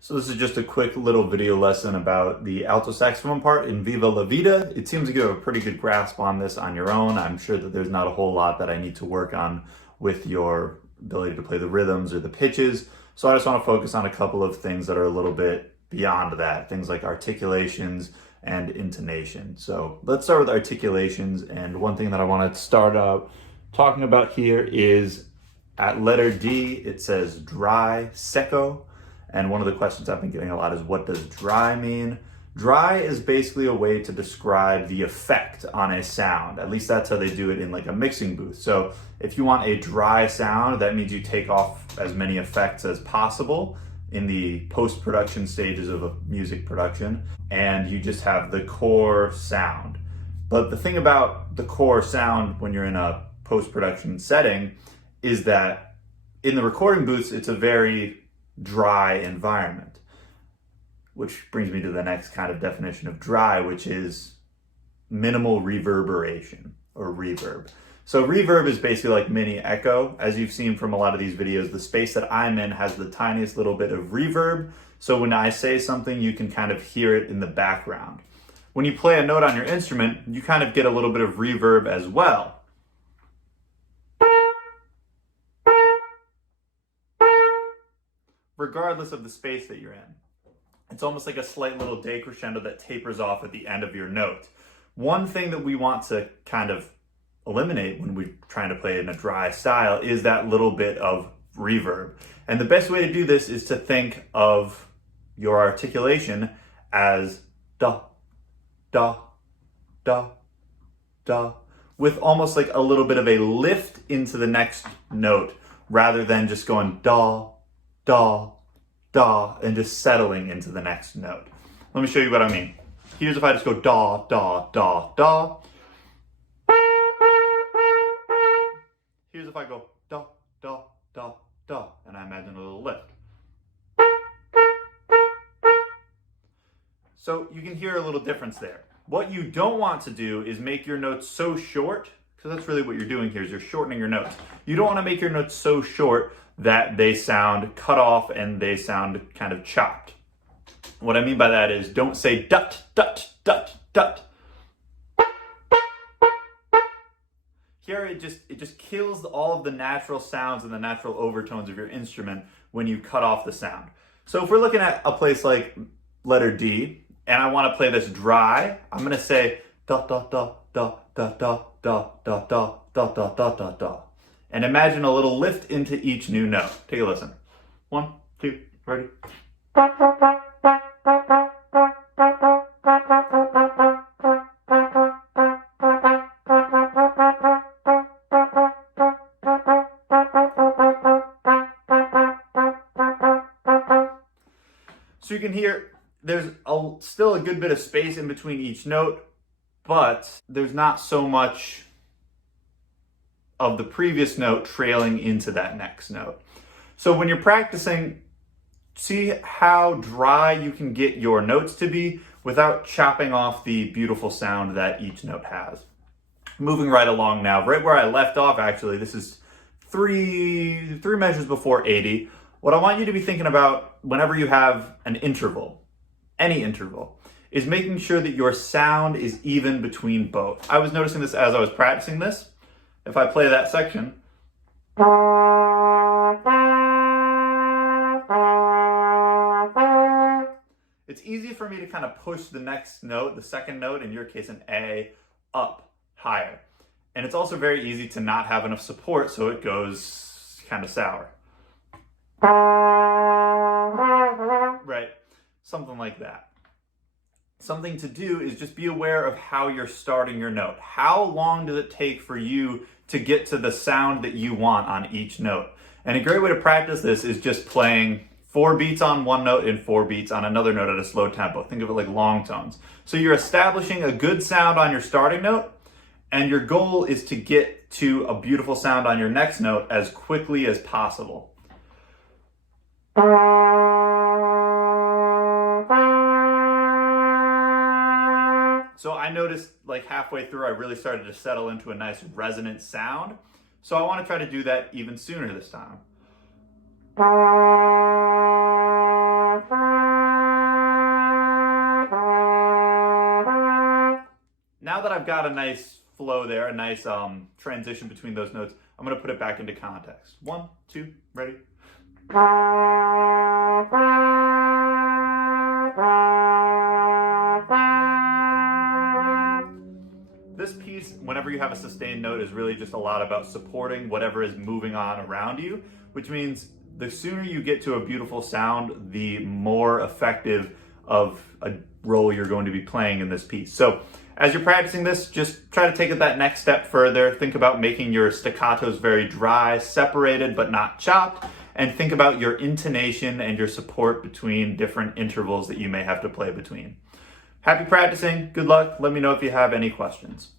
So this is just a quick little video lesson about the alto saxophone part in Viva La Vida. It seems like you have a pretty good grasp on this on your own. I'm sure that there's not a whole lot that I need to work on with your ability to play the rhythms or the pitches. So I just want to focus on a couple of things that are a little bit beyond that, things like articulations and intonation. So let's start with articulations. And one thing that I want to start out talking about here is at letter D, it says dry, secco. And one of the questions I've been getting a lot is, what does dry mean? Dry is basically a way to describe the effect on a sound. At least that's how they do it in like a mixing booth. So if you want a dry sound, that means you take off as many effects as possible in the post-production stages of a music production, and you just have the core sound. But the thing about the core sound when you're in a post-production setting is that in the recording booths, it's a very dry environment, which brings me to the next kind of definition of dry, which is minimal reverberation or reverb. So reverb is basically like mini echo. As you've seen from a lot of these videos, the space that I'm in has the tiniest little bit of reverb. So when I say something, you can kind of hear it in the background. When you play a note on your instrument, you kind of get a little bit of reverb as well. Regardless of the space that you're in. It's almost like a slight little decrescendo that tapers off at the end of your note. One thing that we want to kind of eliminate when we're trying to play in a dry style is that little bit of reverb. And the best way to do this is to think of your articulation as da, da, da, da, with almost like a little bit of a lift into the next note rather than just going da, da, da, and just settling into the next note. Let me show you what I mean. Here's if I just go da, da, da, da. Here's if I go da, da, da, da, and I imagine a little lift. So you can hear a little difference there. What you don't want to do is make your notes so short, because that's really what you're doing here, is you're shortening your notes. You don't want to make your notes so short that they sound cut off and they sound kind of chopped. What I mean by that is, don't say dut, dut, dut, dut. Here it just kills all of the natural sounds and the natural overtones of your instrument when you cut off the sound. So if we're looking at a place like letter D, and I want to play this dry, I'm going to say da da da da da da da da da da da da da da. And imagine a little lift into each new note. Take a listen. 1, 2, ready? So you can hear there's still a good bit of space in between each note, but there's not so much of the previous note trailing into that next note. So when you're practicing, see how dry you can get your notes to be without chopping off the beautiful sound that each note has. Moving right along now, right where I left off actually, this is three measures before 80. What I want you to be thinking about whenever you have an interval, any interval, is making sure that your sound is even between both. I was noticing this as I was practicing this. If I play that section, it's easy for me to kind of push the next note, the second note, in your case an A, up higher. And it's also very easy to not have enough support, so it goes kind of sour. Right, something like that. Something to do is just be aware of how you're starting your note. How long does it take for you to get to the sound that you want on each note? And a great way to practice this is just playing 4 beats on one note and 4 beats on another note at a slow tempo. Think of it like long tones. So you're establishing a good sound on your starting note, and your goal is to get to a beautiful sound on your next note as quickly as possible. So I noticed like halfway through, I really started to settle into a nice resonant sound. So I want to try to do that even sooner this time. now that I've got a nice flow there, a nice transition between those notes, I'm going to put it back into context. 1, 2, ready? This piece, whenever you have a sustained note, is really just a lot about supporting whatever is moving on around you, which means the sooner you get to a beautiful sound, the more effective of a role you're going to be playing in this piece. So as you're practicing this, just try to take it that next step further. Think about making your staccatos very dry, separated but not chopped, and think about your intonation and your support between different intervals that you may have to play between. Happy practicing, good luck, let me know if you have any questions.